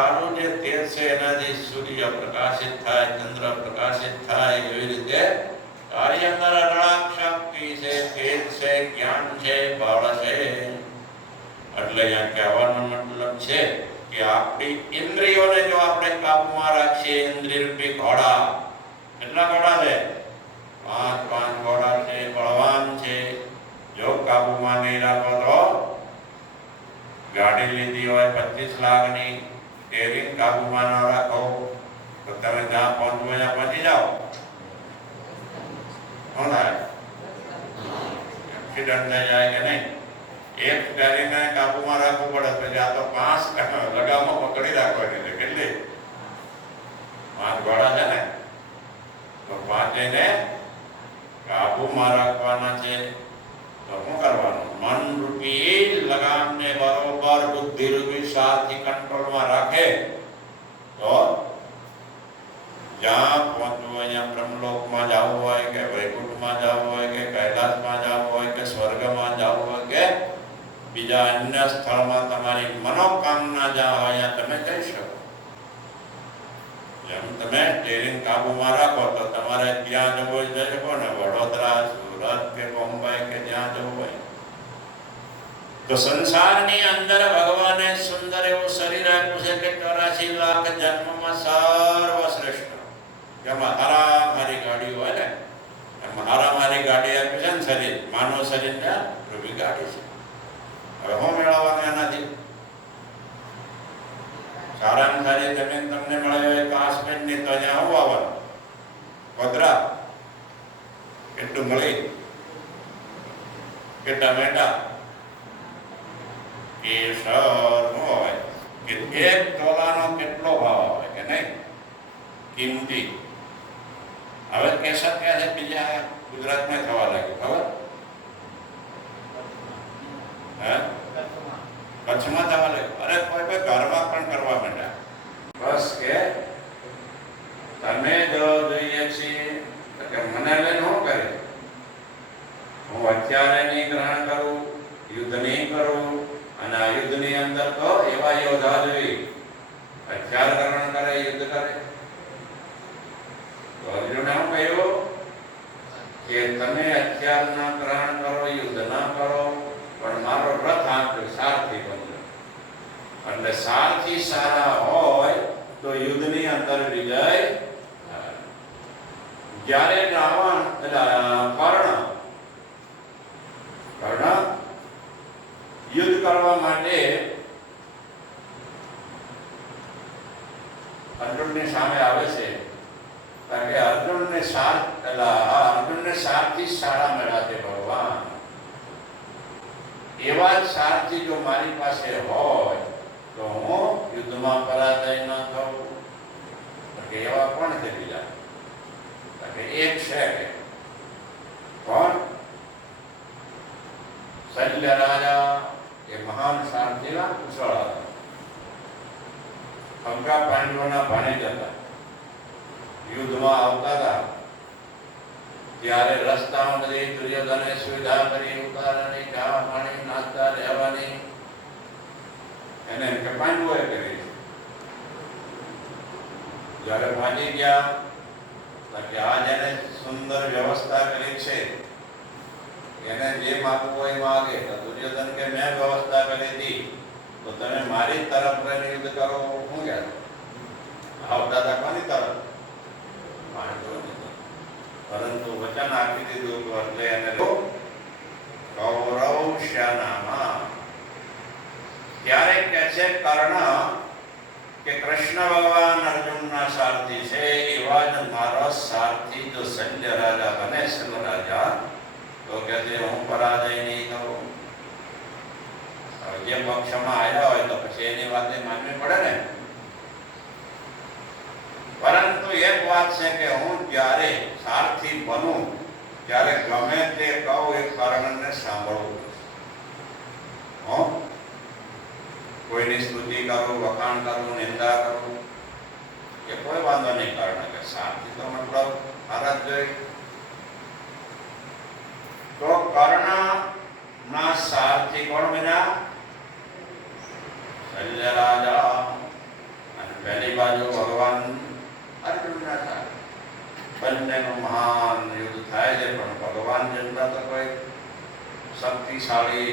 તારું જે છે એનાથી સૂર્ય પ્રકાશિત થાય, ચંદ્ર પ્રકાશિત થાય, એવી રીતે કાર્ય અંદર શક્તિ છે, તેજ છે, જ્ઞાન છે, બળ છે. એટલે અહીંયા કહેવાનો મતલબ છે કે આપણી ઇન્દ્રિયોને જો આપણે કાબુમાં રાખીએ ઇન્દ્રિય રૂપી ઘોડા કેટલા ઘોડા છે પાંચ પાંચ ઘોડા છે બળવાન છે જો કાબુમાં નહીં રાખો તો ગાડી લીધી હોય પચીસ લાખની સ્ટેરિંગ કાબુમાં ન રાખો તો તમે જ્યાં પહોંચવો ત્યાં પહોંચી જાઓ શું થાય થઈ જાય કે નહીં એક ગાડીને કાબુમાં રાખવું પડે પછી આ તો પાંચ લગામો પકડી રાખવાની છે કેટલી પાંચ ઘોડા છે ને તો પાંચેને કાબુમાં રાખવાના છે તો શું કરવાનું મન રૂપી લગામને બરોબર બુદ્ધિ રૂપી સાથી કંટ્રોલમાં રાખે તો જ્યાં પહોંચવું હોય ત્યાં બ્રહ્મલોકમાં જવું હોય કે વૈકુંઠમાં જવું હોય કે કૈલાસમાં જવું બીજા અન્ય સ્થળમાં તમારી મનોકામના જ્યાં હોય તમે કહી શકો. જેમ તમે ટ્રેનિંગ કાબુમાં રાખો તો તમારે ત્યાં જવું હોય જઈ શકો ને વડોદરા, સુરત કે મુંબઈ કે જ્યાં જવું હોય. તો સંસારની અંદર ભગવાને સુંદર એવું શરીર આપ્યું છે કે ચોરાશી લાખ જન્મમાં સર્વશ્રેષ્ઠ. એમાં હારા મારી ગાડી હોય ને, એમાં હારા મારી ગાડી આપી છે ને શરીર, માનવ શરીરને રૂપી ગાડી છે. હવે હું મેળવવાનું એનાથી સારામાં સારી જમીન તમને મળે હોયની તો અહીંયા હું આવવાનું? પધરા કેટલું મળી? કે ટમેટા કેસર શું હોય કે એક તોલાનો કેટલો ભાવ આવે કે નહીં? કિંમતી. હવે કેસર ક્યાં છે? બીજા ગુજરાતમાં થવા લાગ્યું, ખબર? કચ્છમાં જવા લાગ્યું. અરે, કોઈ કોઈ ઘરમાં પણ કરવા માંડ્યા. બસ કે તમે જો જોઈએ છીએ કે મને લઈને શું કરે. હું અત્યારે નહીં ગ્રહણ કરું, યુદ્ધ નહીં કરું, અને આ યુદ્ધની અંદર તો એવા યોદ્ધા જોઈએ. અત્યાર ગ્રહણ કરે, યુદ્ધ કરે. તો અર્જુને શું કહ્યું? કે તમે અત્યારના ના ગ્રહણ કરો, યુદ્ધ ના કરો. પણ રથ આપ્યો સારથી બન્યો એટલે સારથી સારા હોય તો યુદ્ધની અંદર વિજય જ્યારે રાવણ કર્ણ કર્ણ યુદ્ધ કરવા માટે અર્જુનની સામે આવે છે. કારણ કે અર્જુનને સાર અર્જુનને સારથી સારા મળ્યા છે ભગવાન. એવા જ સારથી જો મારી પાસે હોય, તો હું યુદ્ધમાં પરાજય ન થવું કે એવા પણ છે બીજા? કે એક છે. કે કોણ? શલ્ય રાજા, એ મહાન સારથીના કુશળ. હતા અંકા પાંડવોના ભાણેજ હતા. યુદ્ધમાં આવતા હતા. ત્યારે રસ્તા બધી દુર્યોધને સુવિધા કરી ઉતારવાની ખાવા પાણી, નાસ્તા રહેવાની એને કે પાંડવોએ કરી. જ્યારે પહોંચી ગયા કે આ જેને સુંદર વ્યવસ્થા કરી છે, એને જે માગવું હોય માગે, તો દુર્યોધન કે મેં વ્યવસ્થા કરી હતી, તો તમે મારી તરફ રહીને યુદ્ધ કરો શું કે આવતા હતા કોની તરફ પાંડવોની તરફ. પરંતુ વચન આપી દીધું તો એટલે એને કૌરવ સેનામાં ત્યારે કે છે કર્ણ કે કૃષ્ણ ભગવાન અર્જુનના સારથી છે એવા જ મારો સારથી જો શલ્ય રાજા બને શલ્ય રાજા તો કે છે હું પરાજય નહીં થઉં હવે જે પક્ષમાં આવ્યા હોય તો પછી એની વાતે માનવી પડે ને પરંતુ એક વાત છે કે હું જ્યારે સારથી બનું ત્યારે ગમે તે કહું એ કર્ણને સાંભળવું હો કોઈની સ્તુતિ કરું, વખાણ કરું, નિંદા કરું, કે કોઈ વાંધો નહીં કારણ કે શાંતિ તો મતલબ હારા જ તો કર્ણ ના સારથી કોણ બન્યા? શલ્ય રાજા અને પહેલી બાજુ ભગવાન અર્જુનના સાર બંનેનું મહાન યુદ્ધ થાય છે, પણ ભગવાન જેટલા તો કોઈ શક્તિશાળી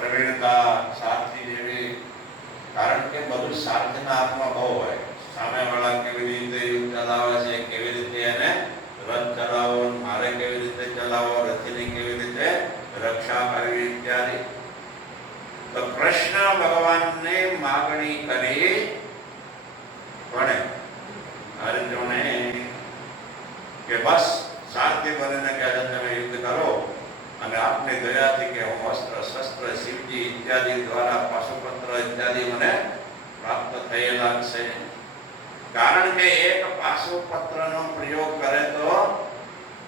પ્રવીણતા, સારથી જેવી કારણ કે બધું સારથીના હાથમાં બહુ હોય. સામેવાળા કેવી રીતે યુદ્ધ ચલાવે છે, કેવી રીતે એને રથ ચલાવો, મારે કેવી રીતે ચલાવો, રથીની કેવી રીતે રક્ષા કરવી ઇત્યાદિ. તો કૃષ્ણ ભગવાનને માગણી કરી પણ અર્જુને કે બસ શાંતિ બનીને કે તમે યુદ્ધ કરો. અને આપની દયાથી કે હું અસ્ત્ર, શસ્ત્ર, શિવજી ઇત્યાદિ દ્વારા પાશુપત્ર ઇત્યાદિ મને પ્રાપ્ત થયેલા છે. કારણ કે એક પાશુપત્રનો પ્રયોગ કરે તો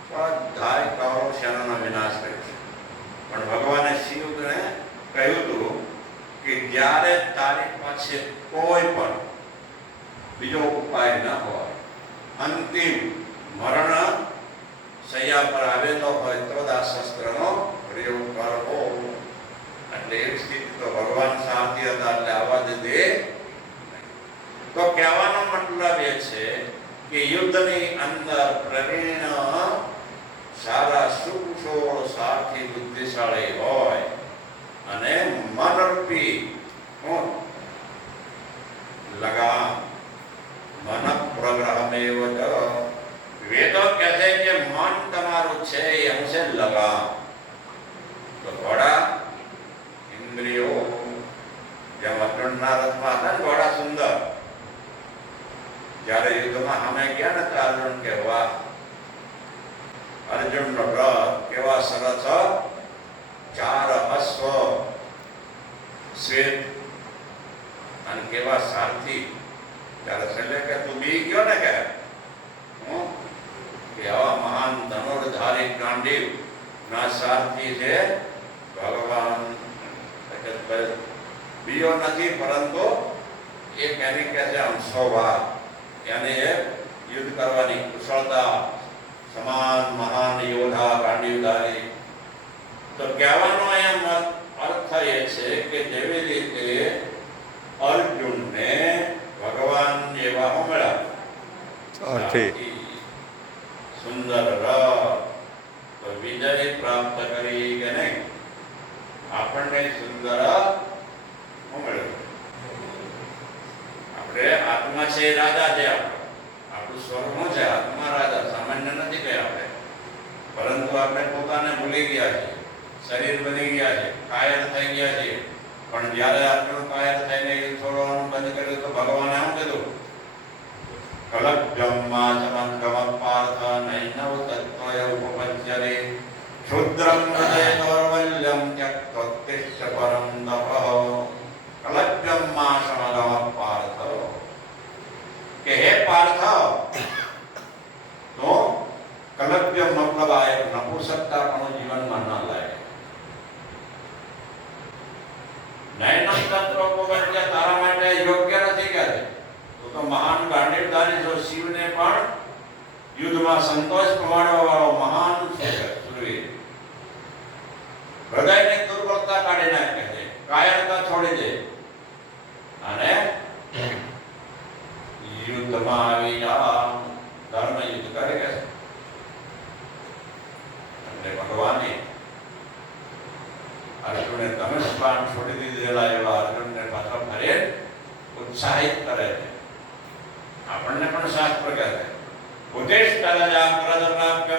બધા કૌરવ સેનાનો વિનાશ થયો છે. પણ ભગવાને શિવને કહ્યું હતું કે જ્યારે તારી પાસે કોઈ પણ બીજો ઉપાય ન હોય, અંતિમ મરણ સૈયા પર આવેલો હોય તો જ આ પ્રયોગ કરવો એટલે એ સ્થિતિ તો ભગવાન શાંતિ હતા એટલે આવવા દે તો કહેવાનો મતલબ એ છે કે યુદ્ધની અંદર પ્રવીણ સારા સુકુશોળ સારથી બુદ્ધિશાળી હોય અને મનરૂપી કોણ લગામ મન પ્રગ્રહમેવ ચ વેદો કહે છે કે મન તમારું છે એ હું છે લગામ તો ઘોડા ઇન્દ્રિયો જેમ અર્જુનના રથમાં હતા ને ઘોડા સુંદર જ્યારે યુદ્ધમાં સામે ગયા ને તો અર્જુન કે વાહ અર્જુનનો રથ કેવા સરસ ચાર અશ્વ શ્વેત અને કેવા સારથી ત્યારે છેલ્લે કે તું બી ગયો ને કે હું કે આવા મહાન ધનુર્ધારી ગાંડીવ ના સારથી છે ભગવાન. બીજો નથી પરંતુ એ એની કહે છે આમ શોભા એને યુદ્ધ કરવાની કુશળતા સમાન મહાન યોદ્ધા ગાંડીવધારી તો કહેવાનો અહીંયા અર્થ એ છે કે જેવી રીતે અર્જુનને ભગવાન જેવા મળ્યા. સુંદર રથ તો પ્રાપ્ત કરી કે આપણને સુંદર મળ્યો? આપણે આત્મા છે, રાજા છે આપણો. આપણું સ્વર્ગ શું છે? આત્મા રાજા, સામાન્ય નથી કઈ આપણે. પરંતુ આપણે પોતાને ભૂલી ગયા છીએ. શરીર બની ગયા છે, કાયર થઈ ગયા છે પણ જ્યારે આપણું કાયર થઈને છોડવાનું બંધ કર્યું તો ભગવાને શું કીધું? કલક જમ્મા ચમંગમ પાર્થ નૈનવ તત્વય ઉપપદ્યતે ક્ષુદ્રમ હૃદય દૌર્બલ્યમ ત્યક્તોત્તિષ્ઠ પરમ તપઃ કલજ્જમ્મા સમગમ પાર્થ કે હે પાર્થ તો કલજ્ય મતલબ આ એક નપુંસકતા પણ જીવનમાં ન લાગે નયન તત્વ ઉપપદ્ય તું મહાન ગાંડીવધારી જો શિવને પણ યુદ્ધમાં સંતોષ પમાડવા વાળો મહાન સુરવીર હૃદયને દુર્બળતા કાઢી નાખે છે, કાયરતા છોડી દે. અને યુદ્ધમાં આવી જા ધર્મ યુદ્ધ કરે કે એટલે ભગવાને અર્જુને ધનુષ બાણ છોડી દીધેલા એવા અર્જુનને પાછા ફરે ઉત્સાહિત કરે છે. આપણને પણ સાત પ્રકાર પોતે જ કાલા જામ પ્રાપ્ય